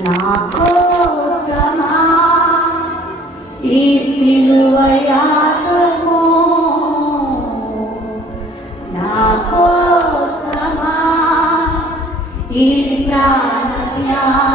నా కోసమా ఈ సిలువ నా కోసమా ఈ ప్రాణ త్యాగము